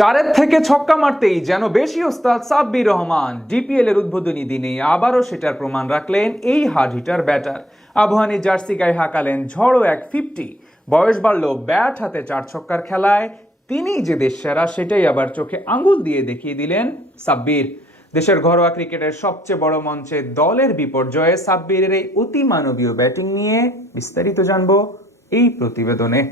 চারের থেকে ছক্কা মারতেই যেন বেশি ওস্তাদ সাব্বির রহমান। ডিপিএল এর উদ্বোধনী দিনে আবারও সেটার প্রমাণ রাখলেন এই hard hitter batter. Abahani jersey গায়ে হাঁকালেন ঝড়ো এক 50। বয়স বাড়লো, ব্যাট হাতে চার ছক্কার খেলায় তিনি যে দেশ সেরা সেটাই আবার চোখে আঙ্গুল দিয়ে দেখিয়ে দিলেন সাব্বির। দেশের ঘরোয়া ক্রিকেটের সবচেয়ে বড় মঞ্চে দলের বিপর্যয়ে সাব্বিরের এই অতি মানবীয় ব্যাটিং নিয়ে বিস্তারিত জানবো এই প্রতিবেদনে।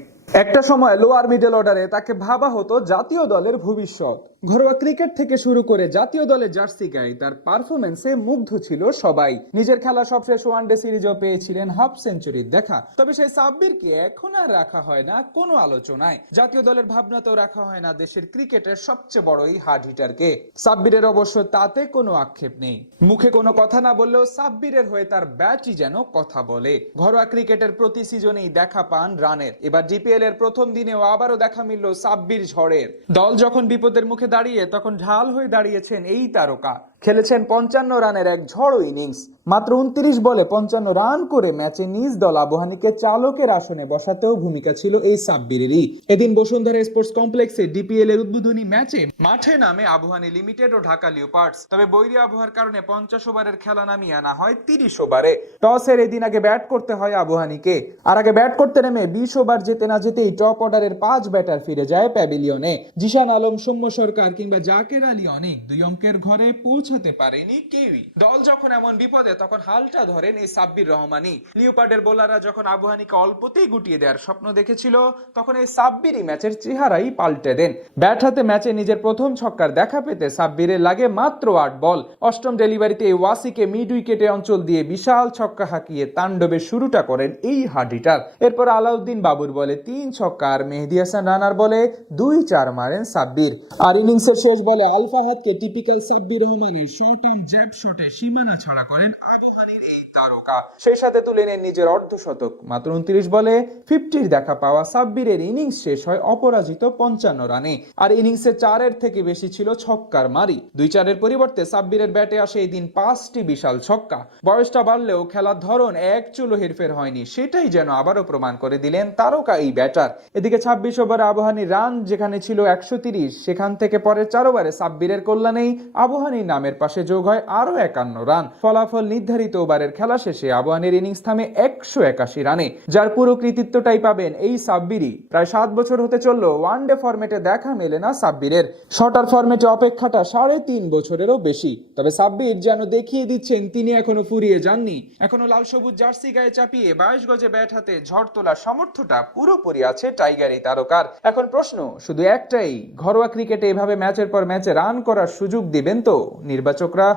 একটা সময় লোয়ার মিডল অর্ডারে তাকে ভাবা হতো জাতীয় দলের ভবিষ্যৎ। ঘরোয়া ক্রিকেট থেকে শুরু করে জাতীয় দলের জার্সি গায়ে তার পারফরমেন্সে মুগ্ধ ছিল সবাই। নিজের খেলা সবশেষ ওয়ানডে সিরিজও পেয়েছিলেন হাফ সেঞ্চুরির দেখা। তবে সেই সাব্বিরকে এখন আর রাখা হয় না কোনো আলোচনায়। জাতীয় দলের ভাবনাতেও রাখা হয় না দেশের ক্রিকেটের সবচেয়ে বড় এই হার্ড হিটারকে। সাব্বিরের অবশ্য তাতে কোনো আক্ষেপ নেই। মুখে কোনো কথা না বললেও সাব্বিরের হয়ে তার ব্যাটই যেন কথা বলে। ঘরোয়া ক্রিকেটের প্রতি সিজনেই দেখা পান রানের। এবার ডিপিএল এর প্রথম দিনেও আবারও দেখা মিলল সাব্বির ঝড়ের। দল যখন বিপদের মুখে দাঁড়িয়ে তখন ঢাল হয়ে দাঁড়িয়েছেন এই তারকা। খেলেছেন 55 রানের এক ঝড়ো ইনিংস। মাত্র 29 বলে 55 রান করে ম্যাচে নিজ দল আবহানীকে চালকের আসনে বসাতেও ভূমিকা ছিল এই সাব্বিরেরই। এদিন বসুন্ধরা স্পোর্টস কমপ্লেক্সে ডিপিএল এর উদ্বোধনী ম্যাচে মাঠে নামে আবহানী লিমিটেড ও ঢাকা লিওপার্ডস। তবে বৈরী আবহাওয়ার কারণে 50 ওভারের খেলা নামিয়ে আনা হয় 30 ওভারে। টসের এদিন আগে ব্যাট করতে হয় আবহানীকে। আর আগে ব্যাট করতে নেমে 20 ওভার যেতে না যেতেই টপ অর্ডারের 5 ব্যাটার ফিরে যায় প্যাভিলিয়নে। জিশান আলম, সৌম্য সরকার কিংবা জাকের আলী অনেক 2 অঙ্কের ঘরে পৌঁছাতে পারেনি কেউই। দল যখন এমন বিপদে তখন হালটা ধরেন এই সাব্বির রহমানই। লিওপার্ডের বোলাররা যখন আবহানীকে অল্পতেই গুটিয়ে দেওয়ার স্বপ্ন দেখেছিল তখন এই সাব্বিরই ম্যাচের চেহারাই পাল্টে দেন। ব্যাট হাতে ম্যাচে নিজের প্রথম ছক্কার দেখা পেতে সাব্বিরের লাগে মাত্র 8 বল। অষ্টম ডেলিভারিতে এই ওয়াসিকে মিড উইকেটে অঞ্চল দিয়ে বিশাল ছক্কা হাঁকিয়ে তাণ্ডবের শুরুটা করেন এই হার্ড হিটার। এরপর আলাউদ্দিন বাবুর বলে 3 ছক্কা আর মেহেদী হাসান রানার বলে 2-4 মারেন সাব্বির। আর ইনিংসের শেষ বলে আল ফাহাদকে টিপিক্যাল সাব্বির রহমানের শর্ট আর্ম জ্যাব শটে সীমানা ছাড়া করেন আবহানীর এই তারকা। সেই সাথে তুলে নেন নিজের অর্ধশতক। মাত্র 29 বলে 50 দেখা পাওয়া সাব্বিরের ইনিংস শেষ হয় অপরাজিত 55 রানে। আর ইনিংসে 4-এর থেকে বেশি ছিল ছক্কার মারি। 2-4-এর পরিবর্তে সাব্বিরের ব্যাটে আসে এই দিন 5টি বিশাল ছক্কা। বয়সটা বাড়লেও খেলার ধরন এক চুলো হেরফের হয়নি, সেটাই যেন আবারও প্রমাণ করে দিলেন তারকা এই ব্যাটার। এদিকে 26 ওভারে আবহানীর রান যেখানে ছিল 130, সেখান থেকে পরের 4 ওভারে সাব্বিরের কল্যাণেই আবহানীর নামের পাশে যোগ হয় আরো 51 রান। ফলাফল নির্ধারিত ওভারের খেলা শেষে আবহানীর ইনিংস থামে 181 রানে, যার পুরো কৃতিত্বটাই পাবেন এই সাব্বিরই। প্রায় 7 বছর হতে চলল ওয়ানডে ফরম্যাটে দেখা মেলে না সাব্বিরের। শর্টার ফরম্যাটে অপেক্ষাটা 3.5 বছরেরও বেশি। তবে সাব্বির যেন দেখিয়ে দিচ্ছেন তিনি এখনো ফুরিয়ে যাননি। এখনো লাল সবুজ জার্সি গায়ে চাপিয়ে 22 গজে ব্যাট হাতে ঝড় তোলার সামর্থ্যটা পুরোপুরি আছে টাইগার এই তারকার। এখন প্রশ্ন শুধু একটাই, ঘরোয়া ক্রিকেটে এভাবে ম্যাচের পর ম্যাচে রান করার সুযোগ দিবেন তো নির্বাচকরা?